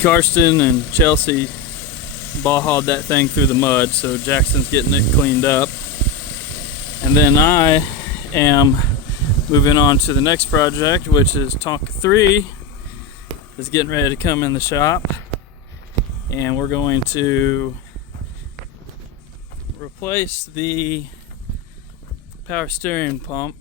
Karsten and Chelsea ball hauled that thing through the mud, so Jackson's getting it cleaned up. And then I am moving on to the next project, which is Tonka 3 is getting ready to come in the shop, and we're going to replace the power steering pump.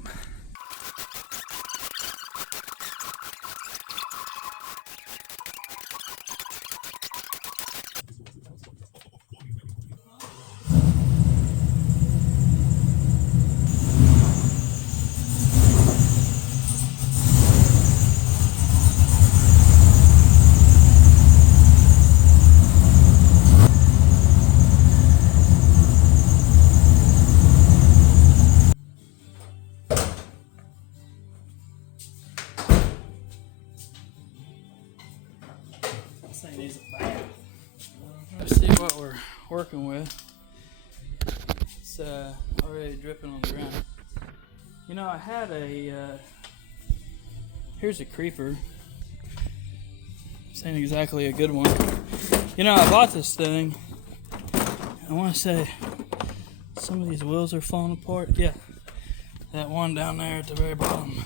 This thing needs a bath. Let's see what we're working with. It's already dripping on the ground. You know, I had a, here's a creeper. This ain't exactly a good one. You know, I bought this thing. I want to say some of these wheels are falling apart. Yeah, that one down there at the very bottom.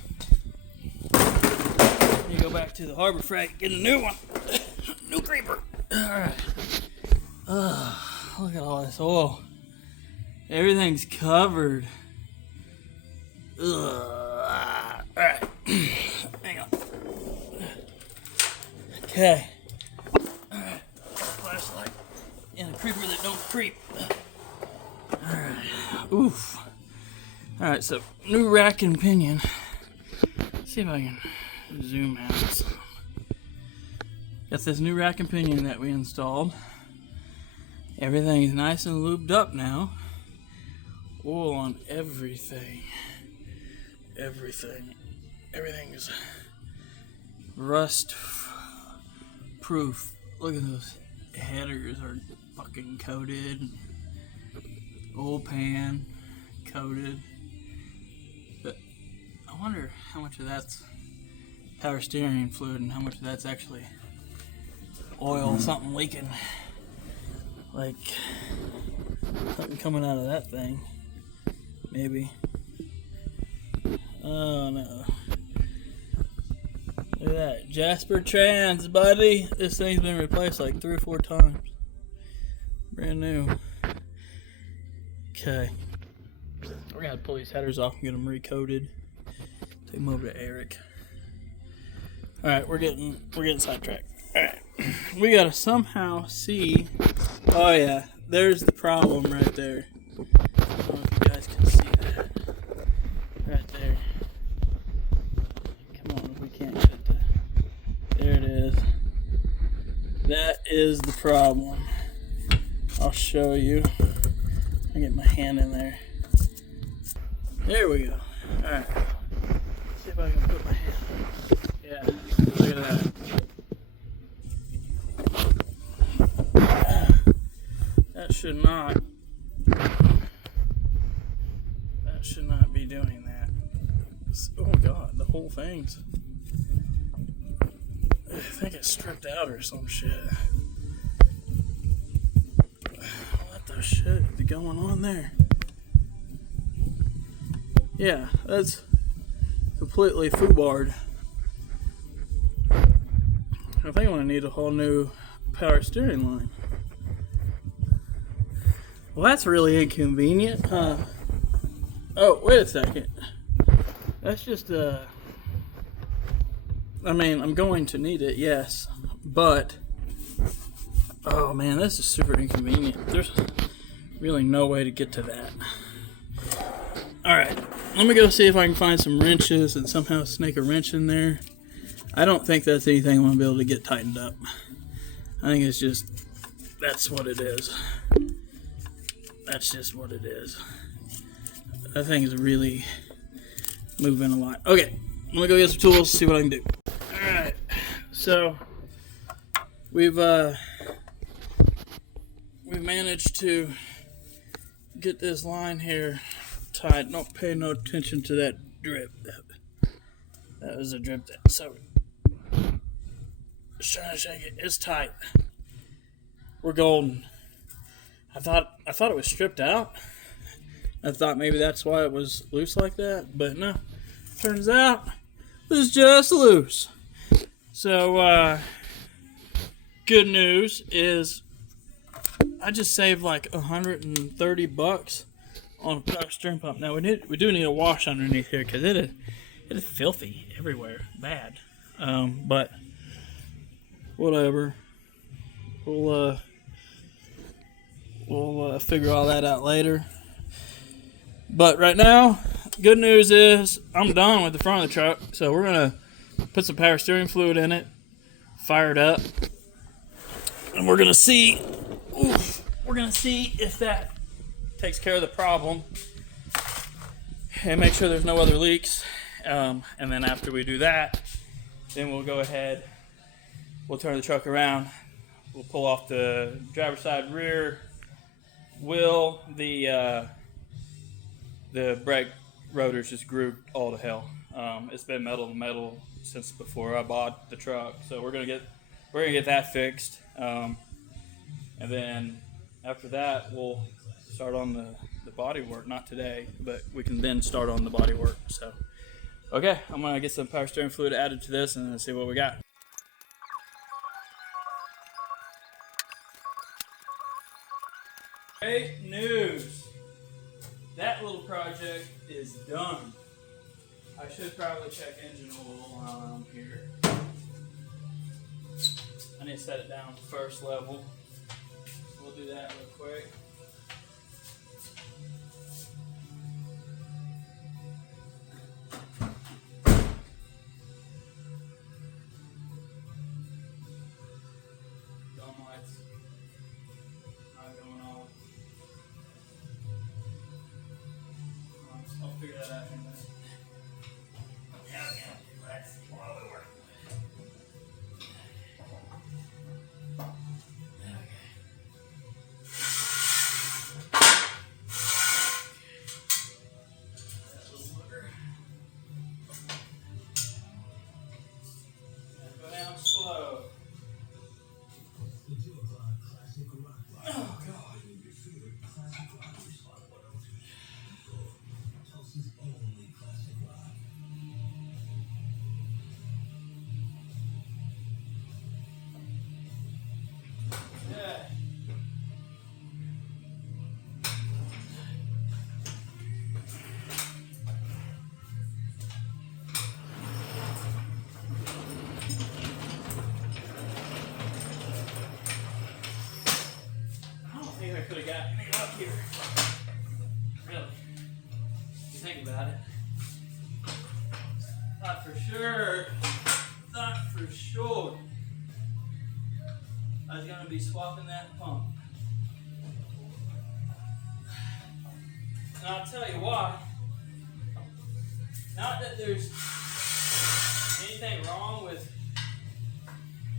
You go back to the Harbor Freight, get a new one. New creeper. Alright. Look at all this oil. Everything's covered. Alright. Hang on. Okay. Alright. Flashlight. And a creeper that don't creep. Alright. Oof. Alright, so new rack and pinion. Let's see if I can zoom out some. Got this new rack and pinion that we installed. Everything is nice and lubed up now. Oil on everything. Everything's rust proof. Look at those headers are fucking coated. Oil pan coated. But I wonder how much of that's power steering fluid and how much of that's actually oil, something leaking, like something coming out of that thing, maybe. Oh no. Look at that. Jasper Trans, buddy. This thing's been replaced like 3 or 4 times. Brand new. Okay. We're gonna pull these headers off and get them recoated. Take them over to Eric. Alright, we're getting sidetracked. Alright, we gotta somehow see. Oh yeah, there's the problem right there. I don't know if you guys can see that. Right there. Come on, if we can't get it to. There it is. That is the problem. I'll show you. I get my hand in there. There we go. Alright. See if I can put my hand. Yeah, look at that. That should not be doing that. Oh god, the whole thing's, I think it's stripped out or some shit. What the shit is going on there? Yeah, that's completely foobarred. I think I'm gonna need a whole new power steering line. Well, that's really inconvenient, huh? Oh, wait a second. That's just I mean, I'm going to need it, yes, but oh man, this is super inconvenient. There's really no way to get to that. Alright, let me go see if I can find some wrenches and somehow snake a wrench in there. I don't think that's anything I'm going to be able to get tightened up. I think it's just, that's what it is. That's just what it is. That thing is really moving a lot. Okay, I'm going to go get some tools, see what I can do. Alright, so we've managed to get this line here tied. Don't pay no attention to that drip. That was a drip that, so Just trying to shake it. It's tight. We're golden. I thought it was stripped out. I thought maybe that's why it was loose like that, but no. Turns out it was just loose. So, good news is I just saved like $130 on a power steering pump. Now we do need a wash underneath here because it is filthy everywhere, bad. But whatever. We'll figure all that out later. But right now, good news is I'm done with the front of the truck. So we're gonna put some power steering fluid in it, fire it up, and we're gonna see if that takes care of the problem, and make sure there's no other leaks. And then after we do that, then we'll go ahead. We'll turn the truck around. We'll pull off the driver's side rear wheel. The brake rotors just grooved all to hell. It's been metal to metal since before I bought the truck, so we're gonna get that fixed. And then after that, we'll start on the body work. Not today, but we can then start on the body work. So, okay, I'm gonna get some power steering fluid added to this and see what we got. Great news! That little project is done. I should probably check engine oil while I'm here. I need to set it down to first level. We'll do that real quick. Dome lights not going off. I'll figure that out in a minute. Okay, let's see what we work with. Okay. That little booger. Go down slow. Oh, God. I could have gotten me up here. Really? You think about it? Not for sure. Not for sure. I was going to be swapping that pump. And I'll tell you why. Not that there's anything wrong with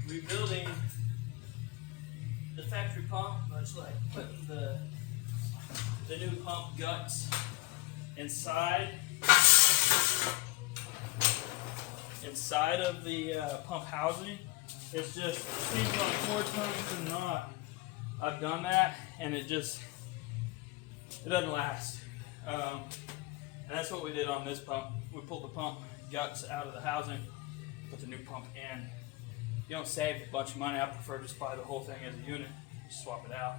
rebuilding the factory pump, much like putting the new pump guts inside of the pump housing. It's just seems like more times than not I've done that, and it doesn't last. And that's what we did on this pump. We pulled the pump guts out of the housing, put the new pump in. You don't save a bunch of money. I prefer to just buy the whole thing as a unit, just swap it out.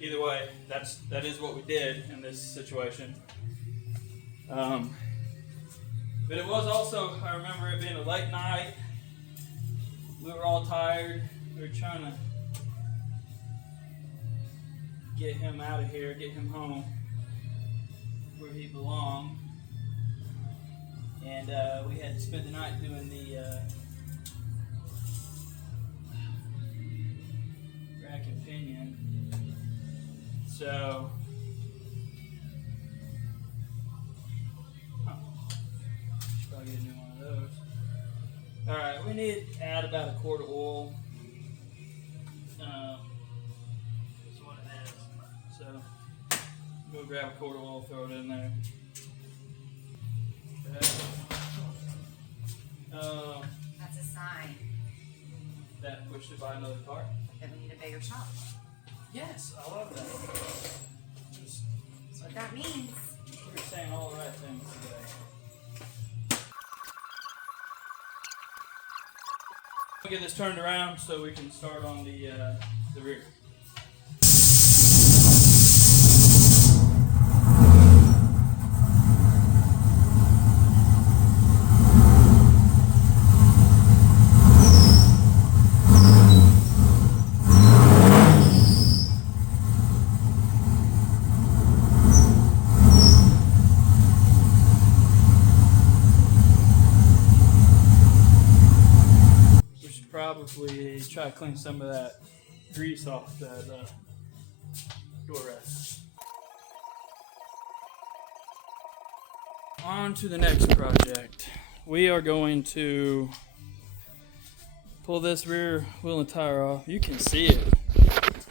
Either way, that is what we did in this situation. But it was also, I remember it being a late night. We were all tired. We were trying to get him out of here, get him home where he belonged. And we had to spend the night doing the rack and pinion. So, should probably get a new one of those. Alright, we need to add about a quart of oil. That's what it is. So, go grab a quart of oil, throw it in there. Okay. That's a sign. should buy another car. Then we need a bigger shop. Yes, I love that. That's what that means. You're saying all the right things today. I'll get this turned around so we can start on the rear. Probably try to clean some of that grease off that door rest. On to the next project. We are going to pull this rear wheel and tire off. You can see it.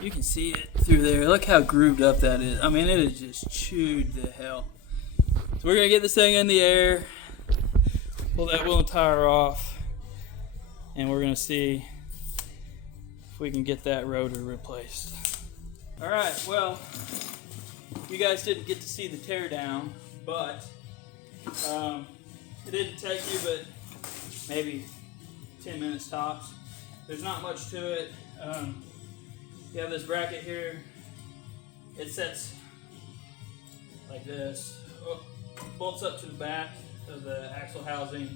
You can see it through there. Look how grooved up that is. I mean, it is just chewed to hell. So we're gonna get this thing in the air, pull that wheel and tire off, and we're gonna see if we can get that rotor replaced. All right, well, you guys didn't get to see the teardown, but it didn't take you but maybe 10 minutes tops. There's not much to it. You have this bracket here. It sets like this. Bolts up to the back of the axle housing.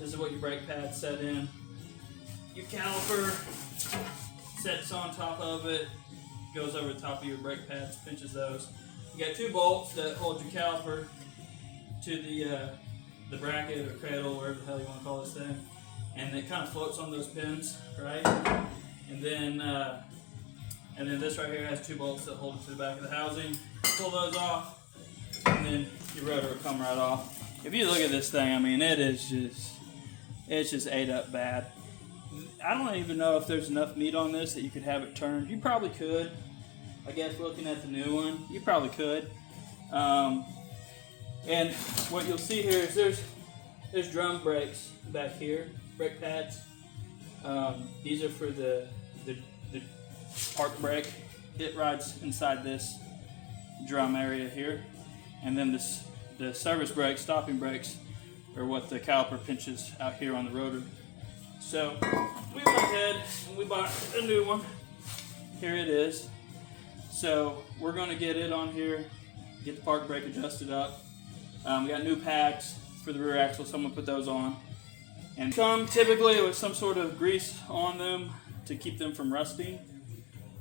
This is what your brake pad's set in. Your caliper sets on top of it, goes over the top of your brake pads, pinches those. You got 2 bolts that hold your caliper to the bracket or cradle, whatever the hell you want to call this thing, and it kind of floats on those pins, right? And then this right here has 2 bolts that hold it to the back of the housing. Pull those off, and then your rotor will come right off. If you look at this thing, I mean, it's just ate up bad. I don't even know if there's enough meat on this that you could have it turned. You probably could. I guess looking at the new one, you probably could. And what you'll see here is there's drum brakes back here, brake pads. These are for the park brake. It rides inside this drum area here, and then the service brakes, stopping brakes, are what the caliper pinches out here on the rotor. So we went ahead and we bought a new one. Here it is. So we're going to get it on here, get the park brake adjusted up. We got new pads for the rear axle, so I'm going to put those on. And come typically with some sort of grease on them to keep them from rusting.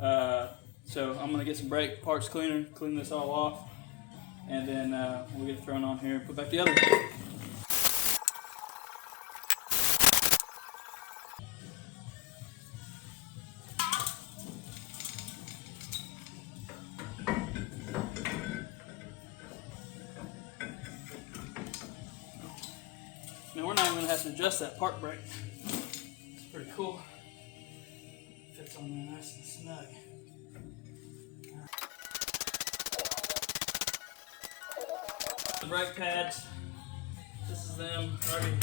So I'm going to get some brake parts cleaner, clean this all off, and then we'll get it thrown on here and put back together. Now we're not even going to have to adjust that park brake. It's pretty cool. Fits on there nice and snug. The brake pads, this is them. I already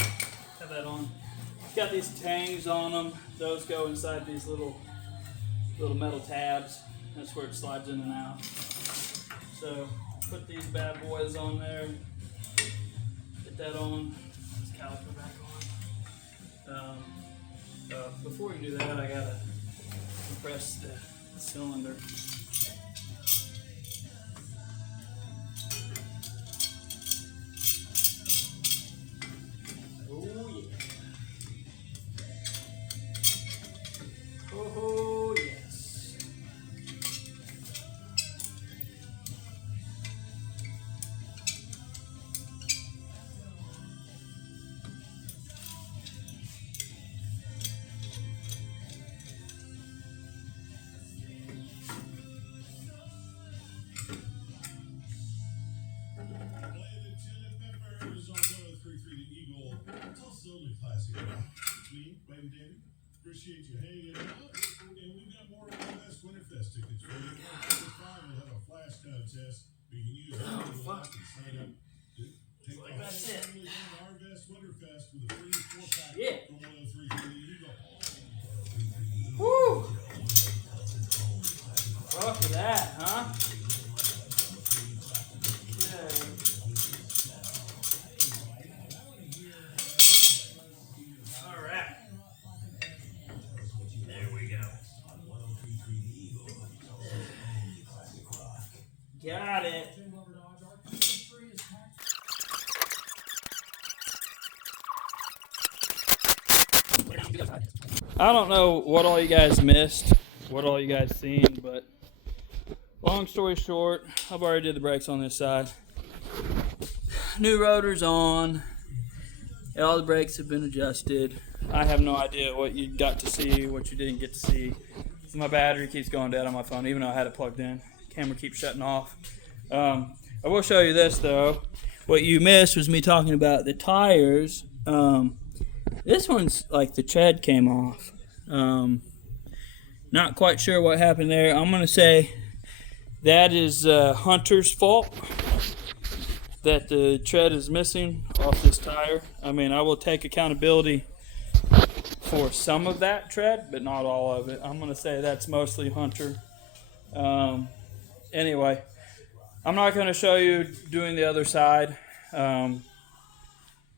have that on. It's got these tangs on them. Those go inside these little metal tabs. That's where it slides in and out. So put these bad boys on there. Get that on. Caliper back on. Before we do that, I gotta compress the cylinder. Oh yeah. Oh yes. Appreciate you hanging out, and we've got more RVest Winterfest tickets for you. This time we'll have a flash contest. You can use the lock and sign up. Take Like that's it. RVest Winterfest with a free 4-pack Yeah. from 103 for the Eagle. Woo! rough with that, huh? All right. There we go. Got it. I don't know what all you guys missed, what all you guys seen, but long story short, I've already did the brakes on this side. New rotors on. All the brakes have been adjusted. I have no idea what you got to see, what you didn't get to see. So my battery keeps going dead on my phone, even though I had it plugged in. Camera keeps shutting off. I will show you this though. What you missed was me talking about the tires. This one's like the tread came off. Not quite sure what happened there. I'm gonna say that is Hunter's fault, that the tread is missing off this tire. I mean, I will take accountability for some of that tread, but not all of it. I'm gonna say that's mostly Hunter. Anyway, I'm not gonna show you doing the other side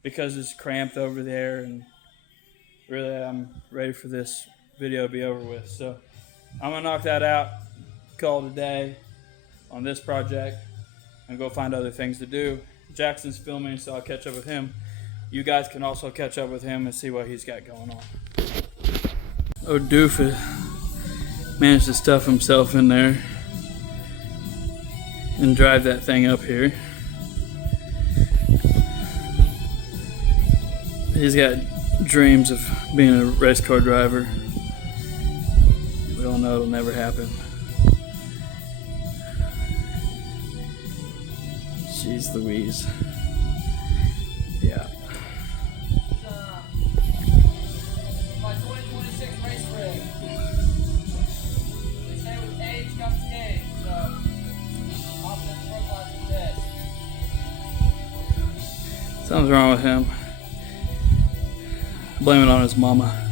because it's cramped over there, and really I'm ready for this video to be over with. So I'm gonna knock that out, call it a day on this project, and go find other things to do. Jackson's filming, so I'll catch up with him. You guys can also catch up with him and see what he's got going on. Oh, doofus managed to stuff himself in there and drive that thing up here. He's got dreams of being a race car driver. We all know it'll never happen. Jeez Louise. Yeah. My 2026 race rig. They say with age comes game, so I'll just work like this. Something's wrong with him. Blame it on his mama.